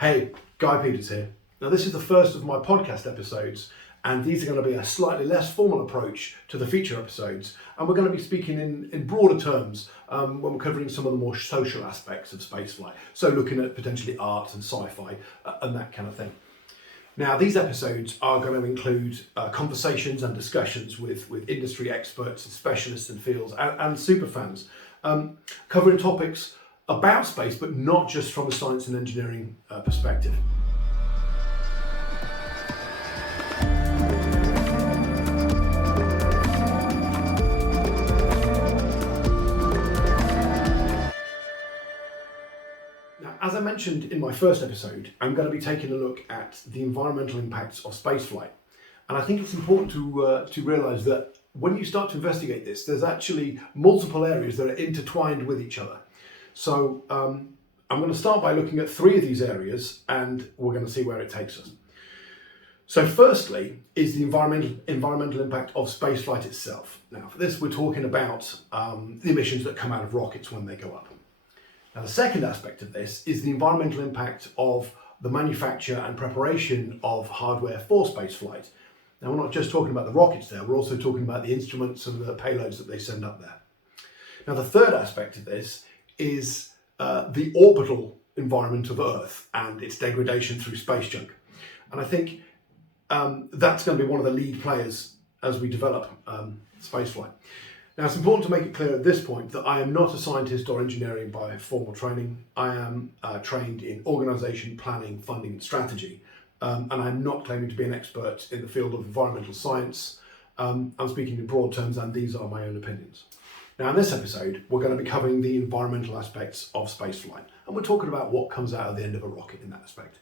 Hey, Guy Peters here. Now, this is the first of my podcast episodes, and these are going to be a slightly less formal approach to the feature episodes. And we're going to be speaking in broader terms when we're covering some of the more social aspects of spaceflight. So, looking at potentially art and sci-fi and that kind of thing. Now, these episodes are going to include conversations and discussions with industry experts and specialists in fields and superfans, covering topics about space, but not just from a science and engineering perspective. Now, as I mentioned in my first episode, I'm going to be taking a look at the environmental impacts of spaceflight. And I think it's important to realise that when you start to investigate this, there's actually multiple areas that are intertwined with each other. So I'm going to start by looking at three of these areas, and we're going to see where it takes us. So firstly is the environmental impact of spaceflight itself. Now for this we're talking about the emissions that come out of rockets when they go up. Now the second aspect of this is the environmental impact of the manufacture and preparation of hardware for spaceflight. Now we're not just talking about the rockets there, we're also talking about the instruments and the payloads that they send up there. Now the third aspect of this is the orbital environment of Earth and its degradation through space junk. And I think that's going to be one of the lead players as we develop spaceflight. Now it's important to make it clear at this point that I am not a scientist or engineering by formal training. I am trained in organisation, planning, funding and strategy. And I'm not claiming to be an expert in the field of environmental science. I'm speaking in broad terms and these are my own opinions. Now in this episode, we're going to be covering the environmental aspects of spaceflight, and we're talking about what comes out of the end of a rocket in that aspect.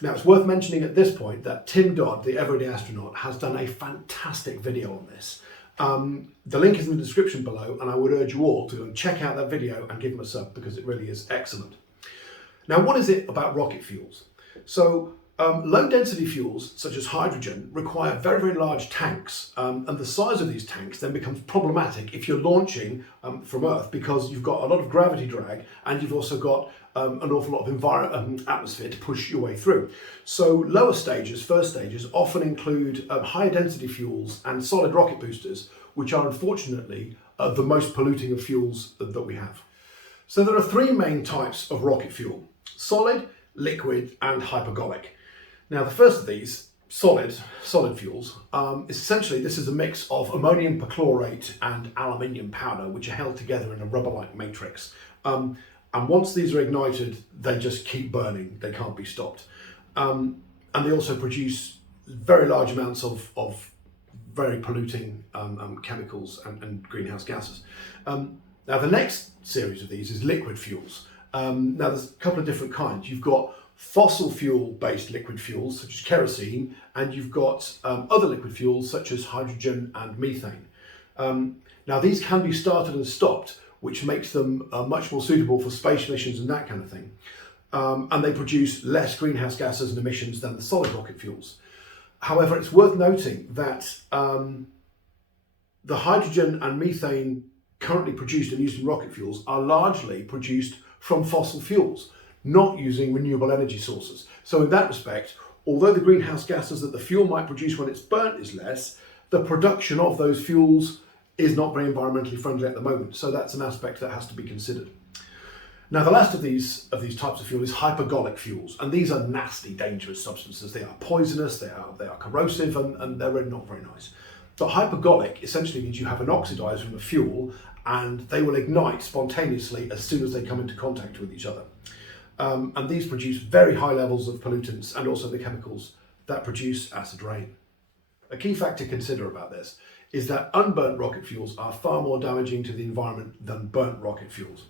Now it's worth mentioning at this point that Tim Dodd, the Everyday Astronaut, has done a fantastic video on this. The link is in the description below, and I would urge you all to go and check out that video and give him a sub because it really is excellent. Now what is it about rocket fuels? So low density fuels such as hydrogen require very, very large tanks, and the size of these tanks then becomes problematic if you're launching from Earth because you've got a lot of gravity drag and you've also got an awful lot of atmosphere to push your way through. So lower stages, first stages, often include higher density fuels and solid rocket boosters, which are unfortunately the most polluting of fuels that we have. So there are three main types of rocket fuel: solid, liquid and hypergolic. Now the first of these, solid fuels, essentially this is a mix of ammonium perchlorate and aluminium powder which are held together in a rubber-like matrix. And once these are ignited, they just keep burning, they can't be stopped. And they also produce very large amounts of very polluting chemicals and greenhouse gases. Now the next series of these is liquid fuels. Now there's a couple of different kinds. You've got fossil fuel based liquid fuels such as kerosene, and you've got other liquid fuels such as hydrogen and methane. Now these can be started and stopped, which makes them much more suitable for space missions and that kind of thing. And they produce less greenhouse gases and emissions than the solid rocket fuels. However, it's worth noting that the hydrogen and methane currently produced and used in rocket fuels are largely produced from fossil fuels, not using renewable energy sources. So in that respect, although the greenhouse gases that the fuel might produce when it's burnt is less, the production of those fuels is not very environmentally friendly at the moment. So that's an aspect that has to be considered. Now the last of these types of fuel is hypergolic fuels, and these are nasty, dangerous substances. They are poisonous, they are corrosive, and they're really not very nice. But hypergolic essentially means you have an oxidizer in the fuel and they will ignite spontaneously as soon as they come into contact with each other. And these produce very high levels of pollutants and also the chemicals that produce acid rain. A key fact to consider about this is that unburnt rocket fuels are far more damaging to the environment than burnt rocket fuels.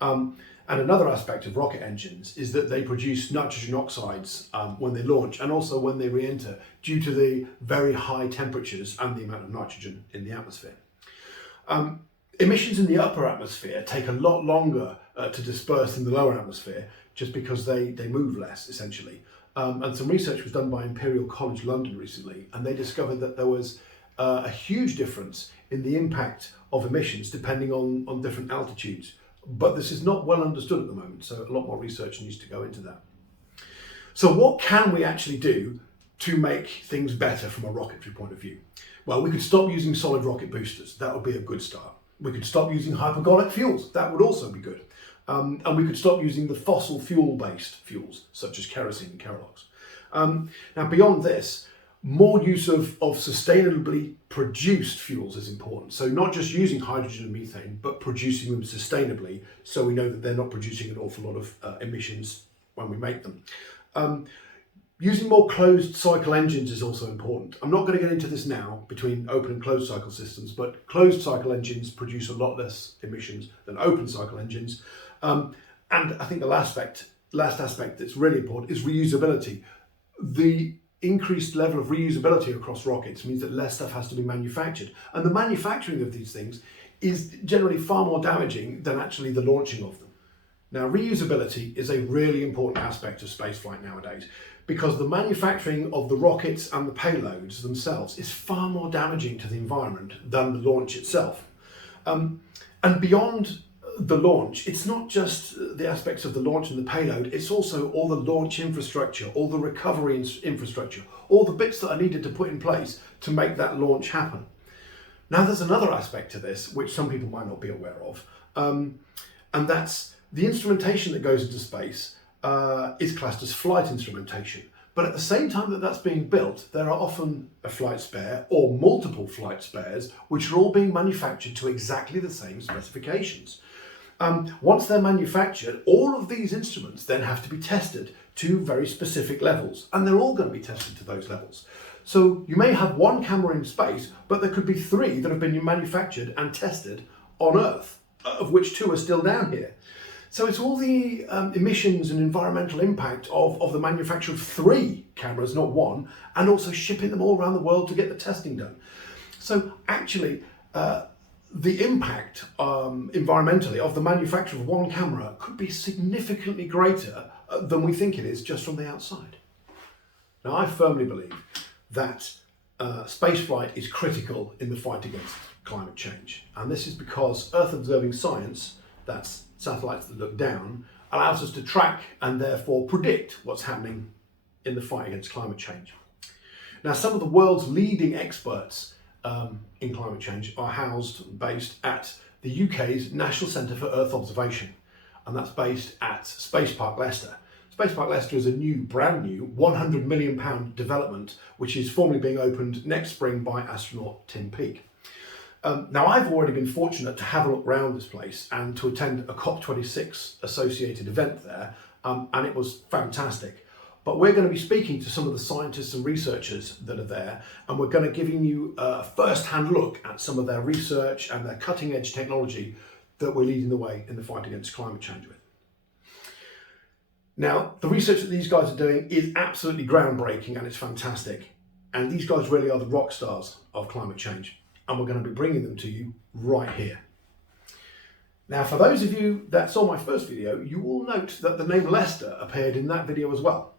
And another aspect of rocket engines is that they produce nitrogen oxides when they launch and also when they re-enter due to the very high temperatures and the amount of nitrogen in the atmosphere. Emissions in the upper atmosphere take a lot longer to disperse in the lower atmosphere just because they move less, essentially. And some research was done by Imperial College London recently, and they discovered that there was a huge difference in the impact of emissions depending on different altitudes. But this is not well understood at the moment, so a lot more research needs to go into that. So what can we actually do to make things better from a rocketry point of view? Well, we could stop using solid rocket boosters. That would be a good start. We could stop using hypergonic fuels. That would also be good. And we could stop using the fossil fuel-based fuels, such as kerosene and kerolox. Now, beyond this, more use of sustainably produced fuels is important. So not just using hydrogen and methane, but producing them sustainably, so we know that they're not producing an awful lot of emissions when we make them. Using more closed cycle engines is also important. I'm not going to get into this now between open and closed cycle systems, but closed cycle engines produce a lot less emissions than open cycle engines. And I think the last aspect that's really important is reusability. The increased level of reusability across rockets means that less stuff has to be manufactured. And the manufacturing of these things is generally far more damaging than actually the launching of them. Now, reusability is a really important aspect of spaceflight nowadays, because the manufacturing of the rockets and the payloads themselves is far more damaging to the environment than the launch itself. And beyond the launch, it's not just the aspects of the launch and the payload, it's also all the launch infrastructure, all the recovery infrastructure, all the bits that are needed to put in place to make that launch happen. Now, there's another aspect to this, which some people might not be aware of, and that's the instrumentation that goes into space is classed as flight instrumentation. But at the same time that that's being built, there are often a flight spare or multiple flight spares, which are all being manufactured to exactly the same specifications. Once they're manufactured, all of these instruments then have to be tested to very specific levels, and they're all going to be tested to those levels. So you may have one camera in space, but there could be 3 that have been manufactured and tested on Earth, of which 2 are still down here. So it's all the emissions and environmental impact of the manufacture of 3 cameras, not 1, and also shipping them all around the world to get the testing done. So actually, the impact environmentally of the manufacture of 1 camera could be significantly greater than we think it is just from the outside. Now, I firmly believe that spaceflight is critical in the fight against climate change. And this is because Earth observing science, that's satellites that look down, allows us to track and therefore predict what's happening in the fight against climate change. Now, some of the world's leading experts in climate change are based at the UK's National Centre for Earth Observation, and that's based at Space Park Leicester. Space Park Leicester is a brand new £100 million development, which is formally being opened next spring by astronaut Tim Peake. Now, I've already been fortunate to have a look around this place and to attend a COP26 associated event there, and it was fantastic. But we're going to be speaking to some of the scientists and researchers that are there, and we're going to give you a first-hand look at some of their research and their cutting-edge technology that we're leading the way in the fight against climate change with. Now, the research that these guys are doing is absolutely groundbreaking, and it's fantastic. And these guys really are the rock stars of climate change, and we're going to be bringing them to you right here. Now, for those of you that saw my first video, you will note that the name Leicester appeared in that video as well.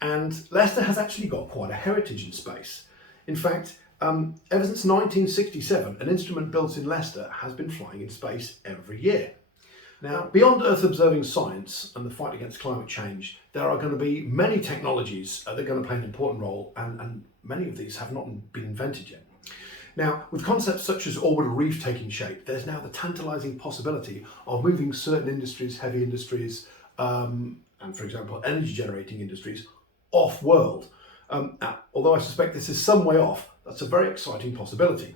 And Leicester has actually got quite a heritage in space. In fact, ever since 1967, an instrument built in Leicester has been flying in space every year. Now, beyond Earth observing science and the fight against climate change, there are going to be many technologies that are going to play an important role, and many of these have not been invented yet. Now, with concepts such as orbital reef taking shape, there's now the tantalising possibility of moving certain industries, heavy industries, and for example, energy generating industries, off-world. Although I suspect this is some way off, that's a very exciting possibility.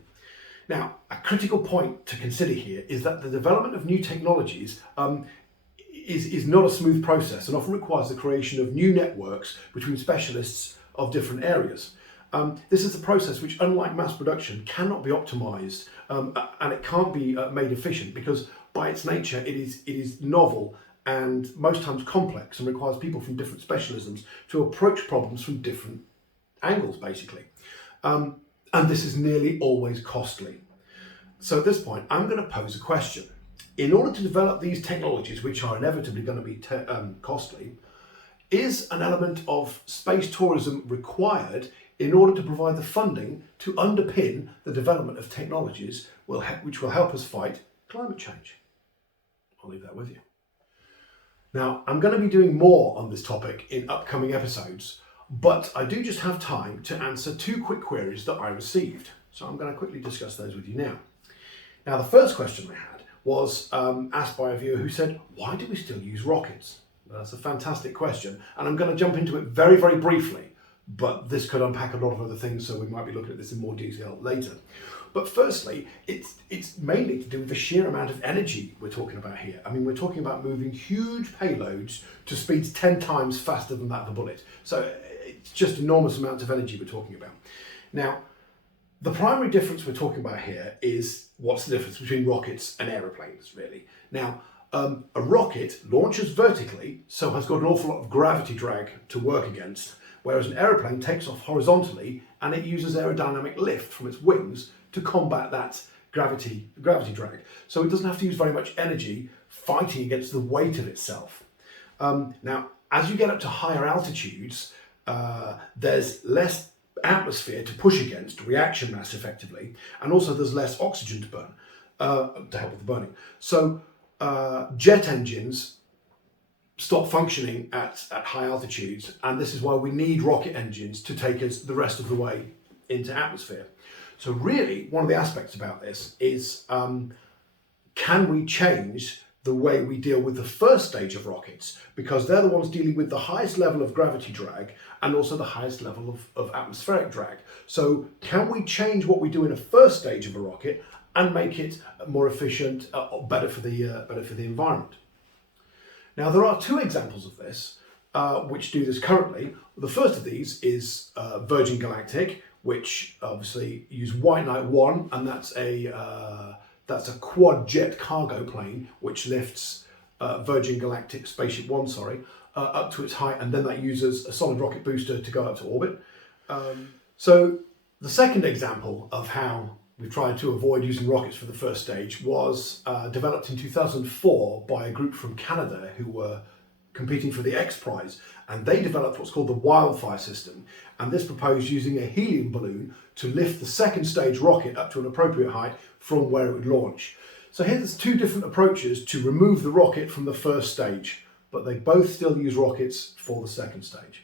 Now, a critical point to consider here is that the development of new technologies is not a smooth process and often requires the creation of new networks between specialists of different areas. This is a process which, unlike mass production, cannot be optimized and it can't be made efficient because by its nature it is novel and most times complex and requires people from different specialisms to approach problems from different angles, basically. And this is nearly always costly. So at this point, I'm going to pose a question. In order to develop these technologies, which are inevitably going to be costly, is an element of space tourism required in order to provide the funding to underpin the development of technologies which will help us fight climate change? I'll leave that with you. Now, I'm going to be doing more on this topic in upcoming episodes, but I do just have time to answer 2 quick queries that I received. So I'm going to quickly discuss those with you now. Now, the first question I had was asked by a viewer who said, why do we still use rockets? Well, that's a fantastic question, and I'm going to jump into it very, very briefly, but this could unpack a lot of other things, so we might be looking at this in more detail later. But firstly, it's mainly to do with the sheer amount of energy we're talking about here. I mean, we're talking about moving huge payloads to speeds 10 times faster than that of a bullet. So it's just enormous amounts of energy we're talking about. Now, the primary difference we're talking about here is what's the difference between rockets and aeroplanes, really. Now, a rocket launches vertically, so has got an awful lot of gravity drag to work against, whereas an aeroplane takes off horizontally and it uses aerodynamic lift from its wings to combat that gravity drag. So it doesn't have to use very much energy fighting against the weight of itself. Now, as you get up to higher altitudes, there's less atmosphere to push against, reaction mass effectively, and also there's less oxygen to burn, to help with the burning. So jet engines stop functioning at high altitudes, and this is why we need rocket engines to take us the rest of the way into atmosphere. So really, one of the aspects about this is, can we change the way we deal with the first stage of rockets? Because they're the ones dealing with the highest level of gravity drag and also the highest level of atmospheric drag. So can we change what we do in a first stage of a rocket and make it more efficient, better for the environment? Now, there are 2 examples of this which do this currently. The first of these is Virgin Galactic, which obviously use White Knight One, and that's a quad jet cargo plane which lifts Virgin Galactic SpaceShip One, up to its height, and then that uses a solid rocket booster to go up to orbit. So the second example of how we've tried to avoid using rockets for the first stage was developed in 2004 by a group from Canada who were competing for the X Prize, and they developed what's called the wildfire system, and this proposed using a helium balloon to lift the second stage rocket up to an appropriate height from where it would launch. So here's 2 different approaches to remove the rocket from the first stage, but they both still use rockets for the second stage.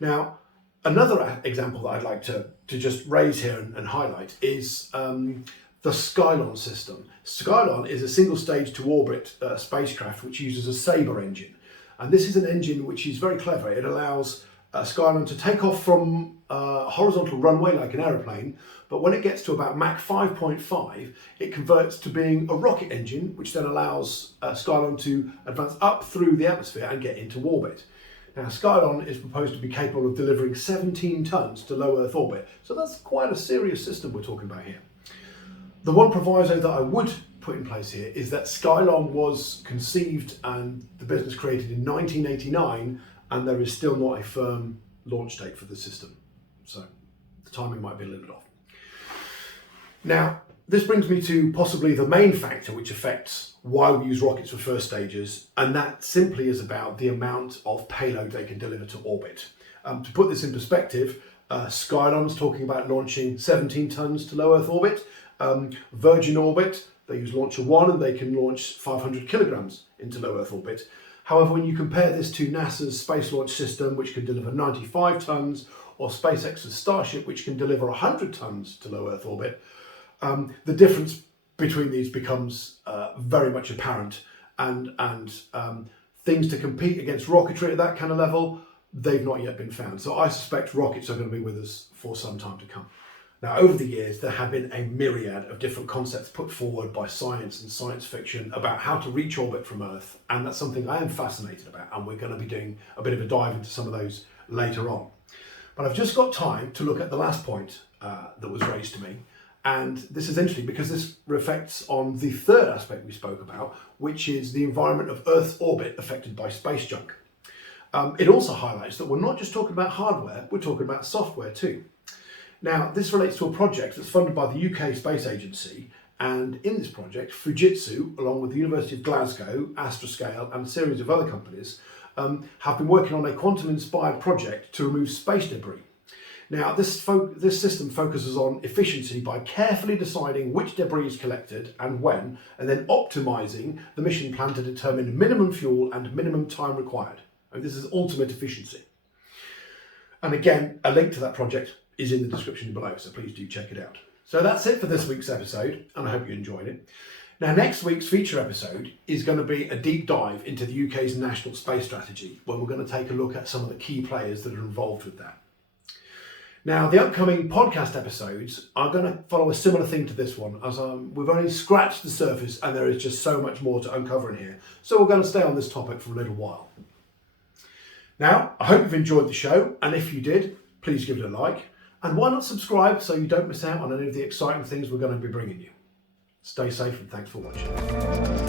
Now, another example that I'd like to just raise here and highlight is the Skylon system. Skylon is a single stage to orbit spacecraft which uses a Sabre engine. And this is an engine which is very clever. It allows Skylon to take off from a horizontal runway like an aeroplane, but when it gets to about Mach 5.5, it converts to being a rocket engine, which then allows Skylon to advance up through the atmosphere and get into orbit. Now, Skylon is proposed to be capable of delivering 17 tons to low Earth orbit, so that's quite a serious system we're talking about here. The one proviso that I would put in place here is that Skylon was conceived and the business created in 1989, and there is still not a firm launch date for the system. So the timing might be a little bit off. Now, this brings me to possibly the main factor which affects why we use rockets for first stages, and that simply is about the amount of payload they can deliver to orbit. To put this in perspective, Skylon's talking about launching 17 tons to low Earth orbit. Virgin Orbit, they use Launcher 1 and they can launch 500 kilograms into low Earth orbit. However, when you compare this to NASA's Space Launch System, which can deliver 95 tons, or SpaceX's Starship, which can deliver 100 tons to low Earth orbit, the difference between these becomes very much apparent, and things to compete against rocketry at that kind of level, they've not yet been found. So I suspect rockets are going to be with us for some time to come. Now, over the years, there have been a myriad of different concepts put forward by science and science fiction about how to reach orbit from Earth, and that's something I am fascinated about, and we're going to be doing a bit of a dive into some of those later on. But I've just got time to look at the last point that was raised to me, and this is interesting because this reflects on the third aspect we spoke about, which is the environment of Earth's orbit affected by space junk. It also highlights that we're not just talking about hardware, we're talking about software too. Now, this relates to a project that's funded by the UK Space Agency, and in this project, Fujitsu, along with the University of Glasgow, Astroscale, and a series of other companies, have been working on a quantum-inspired project to remove space debris. Now, this system focuses on efficiency by carefully deciding which debris is collected and when, and then optimising the mission plan to determine minimum fuel and minimum time required. And this is ultimate efficiency. And again, a link to that project is in the description below, so please do check it out. So that's it for this week's episode, and I hope you enjoyed it. Now, next week's feature episode is going to be a deep dive into the UK's national space strategy, where we're going to take a look at some of the key players that are involved with that. Now, the upcoming podcast episodes are going to follow a similar theme to this one, as we've only scratched the surface and there is just so much more to uncover in here. So we're going to stay on this topic for a little while. Now, I hope you've enjoyed the show, and if you did, please give it a like. And why not subscribe so you don't miss out on any of the exciting things we're going to be bringing you. Stay safe and thanks for watching.